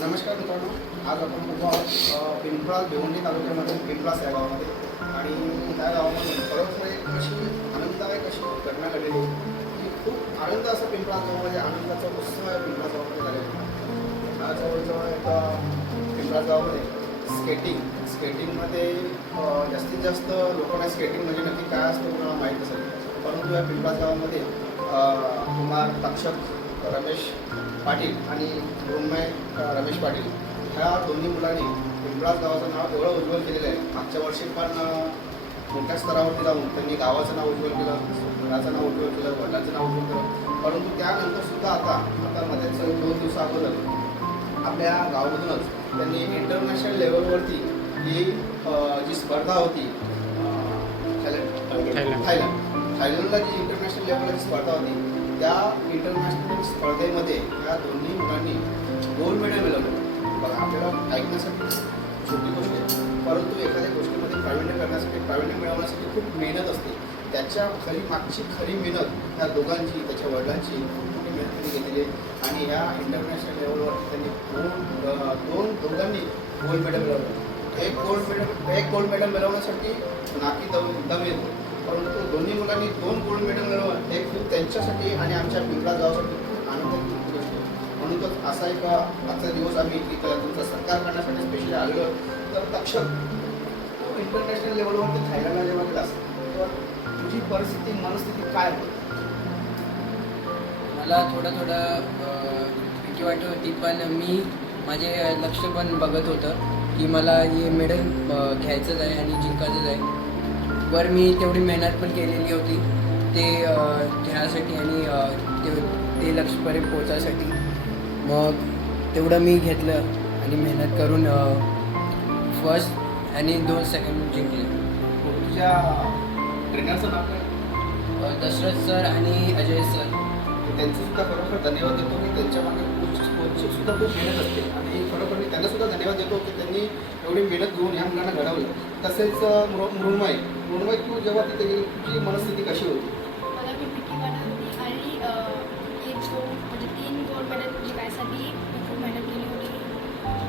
नमस्कार मित्रांनो. आज आपण उभा आहोत पिंपळा भिवंडी तालुक्यामध्ये पिंपळास या गावामध्ये आणि त्या गावामध्ये खरोखर एक अशी आनंददायक अशी घटना घडलेली की खूप आनंद असं पिंपळा गावामध्ये आनंदाचा उत्सव आहे पिंपळा गावामध्ये झालेला आहे. हा जवळजवळ एका पिंपळा गावामध्ये स्केटिंग स्केटिंगमध्ये जास्तीत जास्त लोकांना स्केटिंग म्हणजे नक्की काय असतं कोणाला माहीत नसेल. परंतु या पिंपळा गावामध्ये कुमार तक्षक रमेश पाटील आणि मृण्मय रमेश पाटील. ह्या दोन्ही मुलांनी पिंपळास गावाचं नाव एवढं उज्ज्वल केलेलं आहे. मागच्या वर्षी पण मोठ्या स्तरावरती जाऊन त्यांनी गावाचं नाव उज्ज्वल केलं घराचं नाव उज्ज्वल केलं वडिलांचं नाव उज्ज्वल केलं. परंतु त्यानंतर सुद्धा आता आता मध्येच दोन दिवसा अगोदर आपल्या गावामधूनच त्यांनी इंटरनॅशनल लेवलवरती ही जी स्पर्धा होती थायलंड. थायलंड. थायलंडला जी इंटरनॅशनल लेवलची स्पर्धा होती त्या इंटरनॅशनल स्पर्धेमध्ये या दोन्ही मुलांनी गोल्ड मेडल मिळवलं. बघा आपल्याला ऐकण्यासाठी छोटी गोष्ट आहे. परंतु एखाद्या गोष्टीमध्ये प्रावीण्य करण्यासाठी प्रावीण्य मिळवण्यासाठी खूप मेहनत असते. त्याच्या खरी मागची खरी मेहनत ह्या दोघांची त्याच्या वडिलांची मोठी मेहनत त्यांनी घेतलेली आहे. आणि ह्या इंटरनॅशनल लेवलवर त्यांनी दोन दोन दोघांनी गोल्ड मेडल मिळवलं. एक गोल्ड मेडल एक गोल्ड मेडल मिळवण्यासाठी नाकी दम दम येतो परंतु दोन्ही मुलांनी दोन गोल्ड मेडल मिळवलं हे खूप त्यांच्यासाठी आणि आमच्या पिंपळा गावासाठी खूप आनंद गोष्ट म्हणून तर असा एक आजचा दिवस आम्ही इथं तुमचा सत्कार करण्यासाठी स्पेशली आलो तर तक्षक तो इंटरनॅशनल लेवलवरती थायलंडला जेव्हा गेलास तेव्हा तुझी परिस्थिती मनस्थिती काय होती? मला थोडं थोडं भीती वाटत होती पण मी माझे लक्ष पण बघत होतं की मला हे मेडल घ्यायचंच आहे आणि जिंकायचंच आहे. वर मी तेवढी मेहनत पण केलेली होती. ते घेण्यासाठी आणि ते ते लक्षपर्यंत पोचायसाठी मग तेवढं मी घेतलं आणि मेहनत करून फर्स्ट आणि दोन सेकंड जिंकले. तुझ्या ट्रेनरचं नाव काय? अं, दशरथ सर आणि अजय सर. त्यांचं सुद्धा खरोखर धन्यवाद देतो की त्यांच्या मागे कोच कोचची सुद्धा खूप मेहनत असते. आणि खरोखर मी त्यांना सुद्धा धन्यवाद देतो की त्यांनी एवढी मेहनत घेऊन ह्या मुलांना घडवलं. तसेच मृण्मय. मृण्मय तू जेव्हा तिथे गेली तुझी मनस्थिती कशी होती? मला खूप भीती वाटत होती आणि एक दोन म्हणजे तीन गोल्ड मेडल जिंकायसाठी मी खूप मेहनत केली होती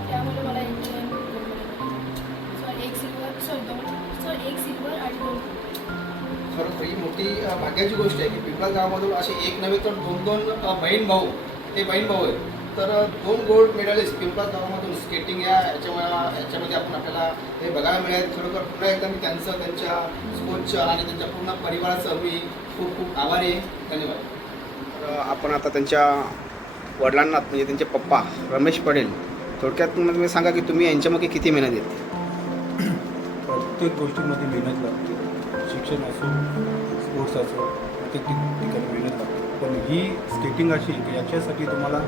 त्यामुळे मला एक दोन गोल्ड मेडल सॉरी एक सिल्वर सॉरी दोन सॉरी एक सिल्वर आणि दोन. खरोखर ही मोठी भाग्याची गोष्ट आहे की पिंपळा गावामधून असे एक नव्हे तर दोन दोन बहीण भाऊ हे बहीण भाऊ आहेत. तर दोन गोल्ड मेडलिस्ट पिंपळा गावामधून स्केटिंग या याच्यामुळे याच्यामध्ये आपण आपल्याला हे बघायला मिळेल. खरोखर पुन्हा एकदा मी त्यांचं त्यांच्या स्पोर्टचं आणि त्यांच्या पूर्ण परिवाराचं मी खूप खूप आभारी आहे. धन्यवाद. तर आपण आता त्यांच्या वडिलांना म्हणजे त्यांचे पप्पा रमेश पटेल थोडक्यात तुम्ही सांगा की तुम्ही यांच्यामागे किती मेहनत येते प्रत्येक गोष्टीमध्ये मेहनत लागते. शिक्षण असो स्पोर्ट्स असो प्रत्येक ठिक- ठिकाणी मेहनत लागते. पण ही स्केटिंग अशी याच्यासाठी तुम्हाला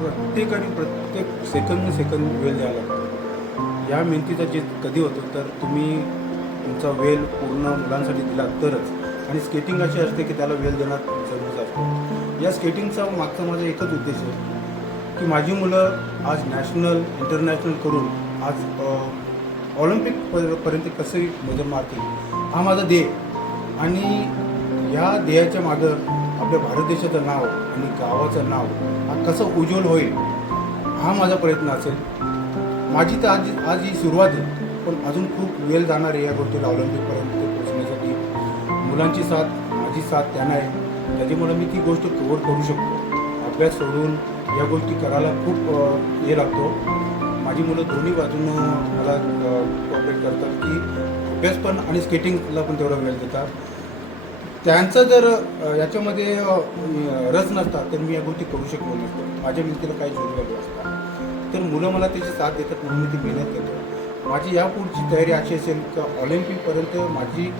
प्रत्येक आणि प्रत्येक सेकंद सेकंद वेळ द्यावा लागतो. या मेहनतीचा जे कधी होतो तर तुम्ही तुमचा वेळ पूर्ण मुलांसाठी दिला तरच. आणि स्केटिंग अशी असते की त्याला वेळ देणार जरूरच असतो. या स्केटिंगचा मागचा माझा एकच उद्देश आहे की माझी मुलं आज नॅशनल इंटरनॅशनल करून आज ऑलिम्पिक पर्यंत कसे मजल मारतील हा माझा ध्येय. आणि या ध्येयाच्या मागं आपल्या भारत देशाचं नाव आणि गावाचं नाव हा कसं उज्ज्वल होईल हा माझा प्रयत्न असेल. माझी तर आज आज ही सुरुवात आहे पण अजून खूप वेळ जाणार आहे या गोष्टीला ऑलिम्पिकपर्यंत पोहोचण्यासाठी. मुलांची साथ माझी साथ त्यांना आहे. त्याच्यामुळे मी ती गोष्ट कव्हर करू शकतो. अभ्यास सोडून या गोष्टी करायला खूप हे लागतो. माझी मुलं दोन्ही बाजूनं मला कॉपरेट करतात की अभ्यास पण आणि स्केटिंगला पण तेवढा वेळ देतात. त्यांचा जर याच्यामध्ये रस नसता तर मी या गोष्टी करू शकलो नसतो. माझ्या मेहनतीला काही जोड लागला असता. तर मुलं मला त्याची साथ देतात म्हणून मी ती मेहनत करतो. माझी यापुढची तयारी अशी असेल तर ऑलिम्पिकपर्यंत माझी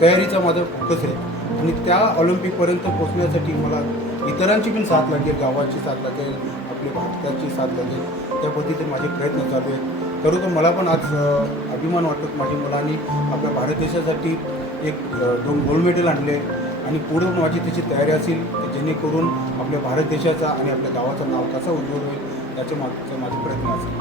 तयारीचा माझा फोकस आहे. आणि त्या ऑलिम्पिकपर्यंत पोचण्यासाठी मला इतरांची पण साथ लागेल गावाची साथ लागेल आपली भारताची साथ लागेल. त्या पद्धतीने माझे प्रयत्न चालू आहेत. खरोखर मला पण आज अभिमान वाटतो माझ्या मुलांनी आपल्या भारत देशासाठी एक दोन गोल्ड मेडल आणले आणि पुढं माझी त्याची तयारी असेल जेणेकरून आपल्या भारत देशाचा आणि आपल्या गावाचं नाव कसा उज्ज्वल होईल याच्या मागचा माझा प्रयत्न असेल.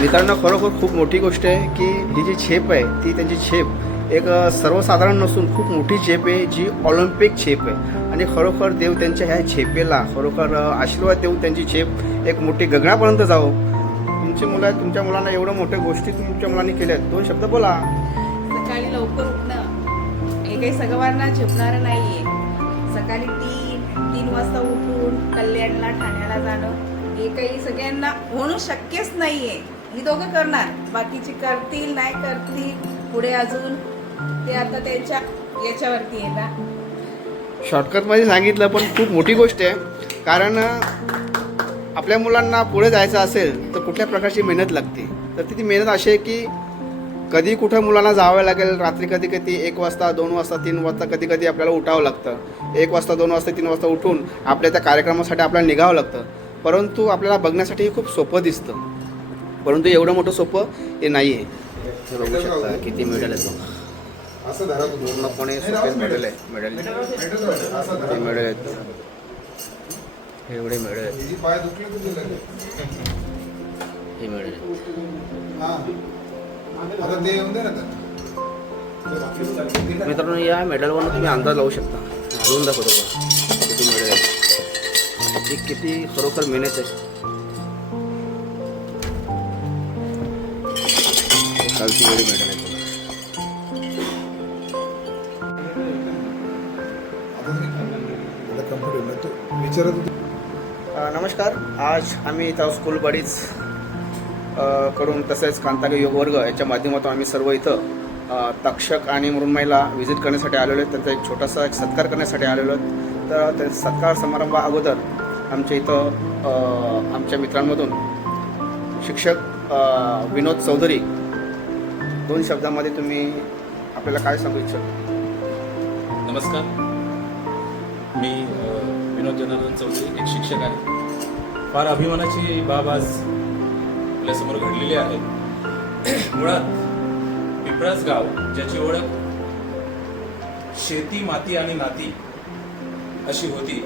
मित्रांनो खरोखर खूप मोठी गोष्ट आहे की ही जी छेप आहे ती त्यांची छेप एक सर्वसाधारण नसून खूप मोठी छेप आहे जी ऑलिम्पिक छेप आहे. आणि खरोखर देव त्यांच्या ह्या झेपेला खरोखर आशीर्वाद देऊन त्यांची झेप एक मोठी गगनापर्यंत जावं. तुमची मुलं तुमच्या मुलांना एवढ्या मोठ्या गोष्टी तुमच्या मुलांनी केल्या आहेत. दोन शब्द बोला. सकाळी लवकर उठणं हे काही सगळ्यांना झेपणारं आहे सकाळी तीन तीन वाजता उठून कल्याणला ठाण्याला जाणं हे काही सगळ्यांना होणं शक्यच नाही आहे मी दोघं करणार. बाकीचे करतील नाही करतील पुढे अजून ते आता त्यांच्या याच्यावरती आहे ना. शॉर्टकटमध्ये सांगितलं पण खूप मोठी गोष्ट आहे. कारण आपल्या मुलांना पुढे जायचं असेल तर कुठल्या प्रकारची मेहनत लागते? तर ती मेहनत अशी आहे की कधी कुठं मुलांना जावं लागेल रात्री कधी कधी एक वाजता दोन वाजता तीन वाजता कधी कधी आपल्याला उठावं लागतं. एक वाजता दोन वाजता तीन वाजता उठून आपल्या त्या कार्यक्रमासाठी आपल्याला निघावं लागतं. परंतु आपल्याला बघण्यासाठी हे खूप सोपं दिसतं. परंतु एवढं मोठं सोपं हे नाही आहे बघू शकता किती मेडल आहेत तू दोन पूर्णपणे मेडल आहे मेडल आहेत एवढे मेडल आहेत. हे मेडल आहेत. हा. आता ते येऊन दे ना त्यांना मित्रांनो या मेडलवरून तुम्ही अंदाज लावू शकता. हलवून दाखवतो बघा किती मेडल आहेत. ही किती खरोखर मेहनत आहे. खालची वेळी मेडल आहे तू नमस्कार. आज आम्ही इथं स्कूल बडीज करून तसेच कांतागे योग वर्ग याच्या माध्यमातून आम्ही सर्व इथं तक्षक आणि मृण्मयला व्हिजिट करण्यासाठी आलेलो आहेत. त्यांचा एक छोटासा एक सत्कार करण्यासाठी आलेलो आहेत. तर त्या सत्कार समारंभा अगोदर आमच्या इथं आमच्या मित्रांमधून शिक्षक विनोद चौधरी दोन शब्दामध्ये तुम्ही आपल्याला काय सांगू इच्छिता? नमस्कार. मी विनोद जनार्दन चौधरी एक शिक्षक आहे. फार अभिमानाची बाब आज आपल्यासमोर घडलेली आहे मुळात पिंपळाच गाव ज्याची ओळख शेती माती आणि नाती अशी होती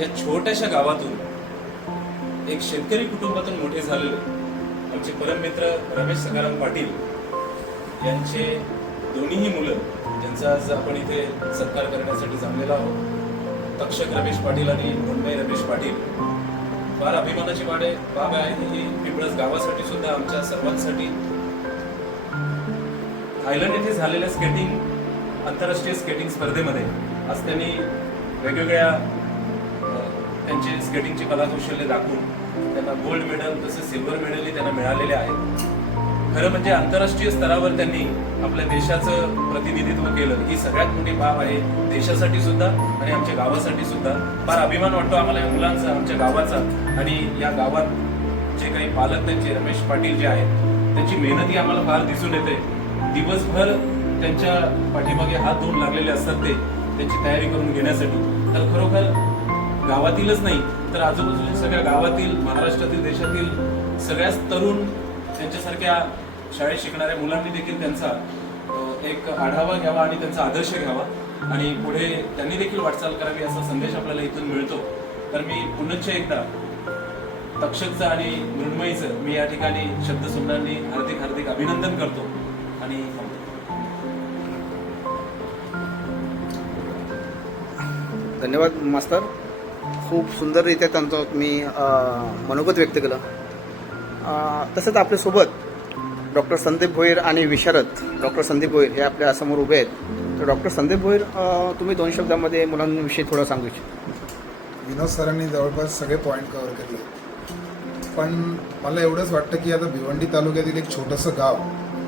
या छोट्याशा गावातून एक शेतकरी कुटुंबातून मोठे झालेले आमचे परममित्र रमेश सकाराम पाटील यांचे दोन्हीही मुलं ज्यांचा आज आपण इथे सत्कार करण्यासाठी जमलेला आहोत. तक्षक रमेश पाटील आणि मुंबई रमेश पाटील. फार अभिमानाची वाडे बाब आहे ही पिंपळस गावासाठी सुद्धा आमच्या सर्वांसाठी. थायलंड येथे झालेल्या स्केटिंग आंतरराष्ट्रीय स्केटिंग स्पर्धेमध्ये आज त्यांनी वेगवेगळ्या त्यांचे स्केटिंगचे कलाकौशल्य दाखवून त्यांना गोल्ड मेडल तसेच सिल्वर मेडलही त्यांना मिळालेले आहेत. खरं म्हणजे आंतरराष्ट्रीय स्तरावर त्यांनी आपल्या देशाचं प्रतिनिधित्व केलं. ही सगळ्यात मोठी बाब आहे देशासाठी सुद्धा आणि आमच्या गावासाठी सुद्धा. फार अभिमान वाटतो आम्हाला या मुलांचा आमच्या गावाचा. आणि या गावात जे काही पालक त्यांचे रमेश पाटील जे आहेत त्यांची मेहनती आम्हाला फार दिसून येते. दिवसभर त्यांच्या पाठीमागे हात धुवून लागलेले असतात ते त्यांची तयारी करून घेण्यासाठी. तर खरोखर गावातीलच नाही तर आजूबाजूच्या सगळ्या गावातील महाराष्ट्रातील देशातील सगळ्याच तरुण त्यांच्यासारख्या शाळेत शिकणाऱ्या मुलांनी देखील त्यांचा एक आढावा घ्यावा आणि त्यांचा आदर्श घ्यावा. आणि पुढे त्यांनी देखील वाटचाल करावी असा संदेश आपल्याला इथून मिळतो. तर मी पुनश्च एकदा तक्षकचं आणि मृण्मयीचं मी या ठिकाणी शब्द हार्दिक हार्दिक अभिनंदन करतो आणि धन्यवाद मास्तर. खूप सुंदररित्या त्यांचं मी मनोगत व्यक्त केलं. तसंच आपल्यासोबत डॉक्टर संदीप भोईर आणि विशारद डॉक्टर संदीप भोईर हे आपल्यासमोर उभे आहेत. तर डॉक्टर संदीप भोईर तुम्ही दोन शब्दामध्ये मुलांविषयी थोडं सांगू इच्छिता. विनोद सरांनी जवळपास सगळे पॉईंट कव्हर केले. पण मला एवढंच वाटतं की आता भिवंडी तालुक्यातील एक छोटंसं गाव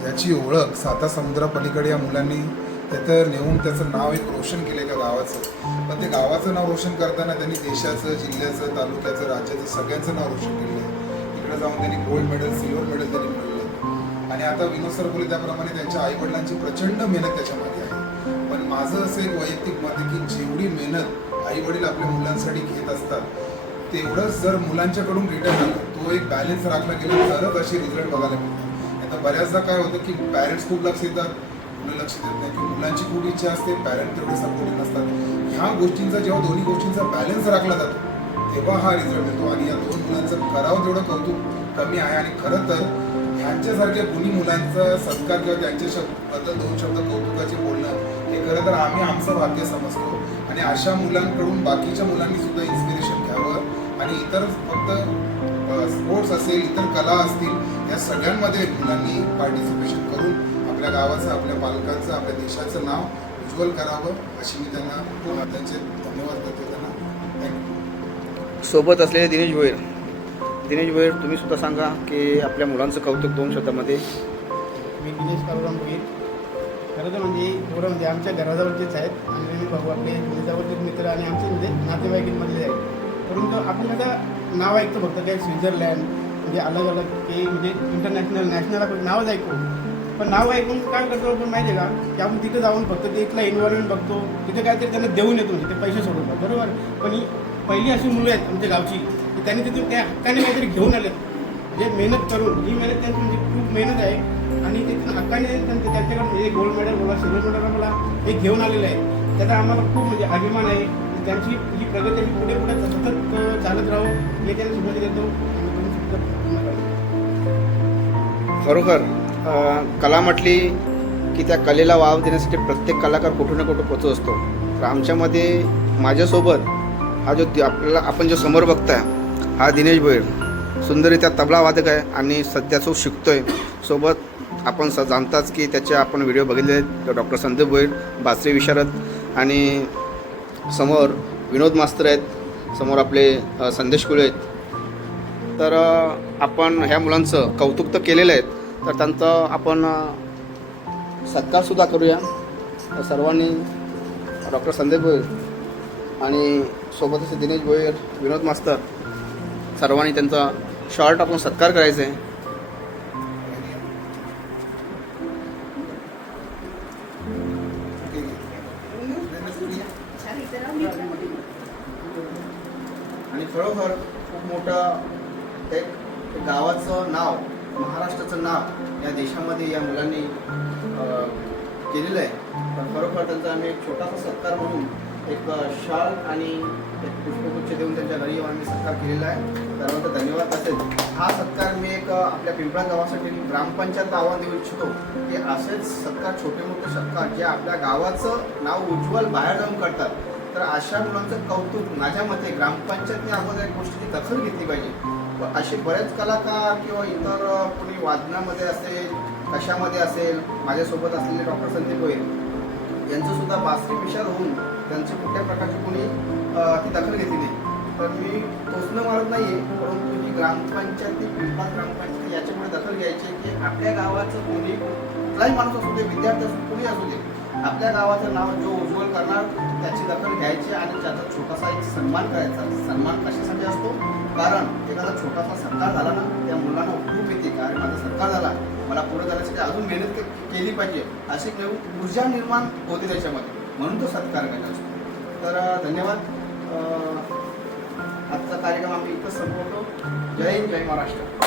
ज्याची ओळख साता समुद्रापलीकडे या मुलांनी तिथं नेऊन त्याचं नाव एक रोशन केलं एका गावाचं. पण ते गावाचं नाव रोशन करताना त्यांनी देशाचं जिल्ह्याचं तालुक्याचं राज्याचं सगळ्यांचं नाव रोशन केलं आहे. इकडे जाऊन त्यांनी गोल्ड मेडल सिल्वर मेडल त्यांनी आणि आता विनोद सर बोलले त्याप्रमाणे त्यांच्या आईवडिलांची प्रचंड मेहनत त्याच्यामध्ये आहे. पण माझं असं एक वैयक्तिक मत आहे की जेवढी मेहनत आई वडील आपल्या मुलांसाठी घेत असतात तेवढंच जर मुलांच्याकडून रिटर्न आलं तो एक बॅलन्स राखला गेला तरच असे रिझल्ट बघायला मिळतात आता बऱ्याचदा काय होतं की पॅरेंट्स खूप लक्ष देतात मुलं लक्ष देत नाही की मुलांची खूप इच्छा असते पॅरेंट तेवढे सपोर्टिव्ह नसतात. ह्या गोष्टींचा जेव्हा दोन्ही गोष्टींचा बॅलन्स राखला जातो तेव्हा हा रिझल्ट येतो आणि या दोन मुलांचं करावं तेवढं कौतुक कमी आहे. आणि खरं तर ह्यांच्यासारख्या कुणी मुलांचा सत्कार किंवा त्यांच्या शब्दबद्दल दोन शब्द कौतुकाचे बोलणं हे खरं तर आम्ही आमचं भाग्य समजतो. आणि अशा मुलांकडून बाकीच्या मुलांनी सुद्धा इन्स्पिरेशन घ्यावं. आणि इतर फक्त स्पोर्ट्स असेल इतर कला असतील या सगळ्यांमध्ये मुलांनी पार्टिसिपेशन करून आपल्या गावाचं आपल्या पालकांचं आपल्या देशाचं नाव उज्ज्वल करावं अशी मी त्यांना त्यांचे धन्यवाद करतो त्यांना. थँक्यू सोबत असलेले दिनेश भोईर. दिनेश भोईर तुम्ही सुद्धा सांगा की आपल्या मुलांचं कौतुक दोन शब्दामध्ये. मी दिनेश काळूराम भोईर. खरं तर म्हणजे एवढं म्हणजे आमच्या घराजवळचेच आहेत. आणि मी भाऊ आपले घराजवळचे मित्र आणि आमचे म्हणजे नातेवाईकांमधले आहेत. परंतु आपण आता नाव ऐकतो फक्त काही स्वित्झर्लँड म्हणजे अलग अलग काही म्हणजे इंटरनॅशनल नॅशनल आपण नावच ऐकू. पण नाव ऐकून काय करतो आपण माहिती आहे का? की आपण तिथे जाऊन फक्त ते इथला एन्व्हायरमेंट बघतो. तिथे काहीतरी त्यांना देऊन येतो म्हणजे ते पैसे सोडवतात. बरोबर? पण पहिली अशी मुलं आहेत आमच्या गावची. की त्यांनी तिथून त्या हक्काने काहीतरी घेऊन आले म्हणजे मेहनत करून ही मेहनत त्यांची म्हणजे खूप मेहनत आहे. आणि तिथून हक्काने त्यांच्या त्यांच्याकडे म्हणजे गोल्ड मेडल बोला सिल्वर मेडल बोला हे घेऊन आलेलं आहे त्याचा आम्हाला खूप म्हणजे अभिमान आहे. त्यांची ही प्रगती पुढे पुढे सतत चालत राहो. हे त्यांना शुभेच्छा देतो खरोखर कला म्हटली की त्या कलेला वाव देण्यासाठी प्रत्येक कलाकार कुठं ना कुठं पोचत असतो. तर आमच्यामध्ये माझ्यासोबत हा जो आपल्याला आपण जो समोर बघताय हा दिनेश भोईर. सुंदररित्या तबला वादक आहे आणि सध्या तो शिकतो आहे सोबत आपण स जाणताच की त्याचे आपण व्हिडिओ बघितले आहेत. डॉक्टर संदीप भोईर बासरी विशारद आणि समोर विनोद मास्तर आहेत. समोर आपले संदेश कुळे आहेत. तर आपण ह्या मुलांचं कौतुक तर केलेलं आहे. तर त्यांचं आपण सत्कारसुद्धा करूया. तर सर्वांनी डॉक्टर संदीप भोईर आणि सोबतच दिनेश भोईर विनोद मास्तर सर्वांनी त्यांचा शॉर्ट आपण सत्कार करायचा आहे. आणि खरोखर खूप मोठं एक गावाचं नाव महाराष्ट्राचं नाव या देशामध्ये या मुलांनी केलेलं आहे. तर खरोखर त्यांचा आम्ही एक छोटासा सत्कार म्हणून एक शाल आणि एक पुष्पगुच्छ देऊन त्यांच्या घरी येऊन आम्ही सत्कार केलेला आहे. सर्वांचा धन्यवाद असेल. हा सत्कार मी एक आपल्या पिंपळा गावासाठी ग्रामपंचायत आव्हान देऊ इच्छितो की असेच सत्कार छोटे मोठे सत्कार जे आपल्या गावाचं नाव उज्ज्वल बाहेर जाऊन करतात तर अशा मुलांचं कौतुक माझ्या मते ग्रामपंचायतने अगोदर एक गोष्टीची दखल घेतली पाहिजे. असे बरेच कलाकार किंवा इतर कुणी कोणी वादनामध्ये असेल कशामध्ये असेल माझ्यासोबत असलेले डॉक्टर संदीप गोयल यांचं सुद्धा बासरी विचार होऊन त्यांची कुठल्या प्रकारची कोणी ती दखल घेतली नाही. तर मी टोचणं मारत नाही आहे परंतु ही ग्रामपंचायत पिंपळा ग्रामपंचायत याच्यामुळे दखल घ्यायची की आपल्या गावाचं कोणी कुठलाही माणूस असू दे विद्यार्थी असू कोणी असू दे आपल्या गावाचं नाव जो उज्ज्वल करणार त्याची दखल घ्यायची आणि त्याचा छोटासा एक सन्मान करायचा. सन्मान कशासाठी असतो? कारण एखादा छोटासा सरकार झाला ना त्या मुलांना खूप येते का अरे माझा सत्कार झाला. मला पुढे जाण्यासाठी अजून मेहनत केली पाहिजे. अशी नवीन ऊर्जा निर्माण होते त्याच्यामध्ये. म्हणून तो सत्कार करायचा असतो तर धन्यवाद. आजचा कार्यक्रम आम्ही इथं संपवतो. जय हिंद जय महाराष्ट्र.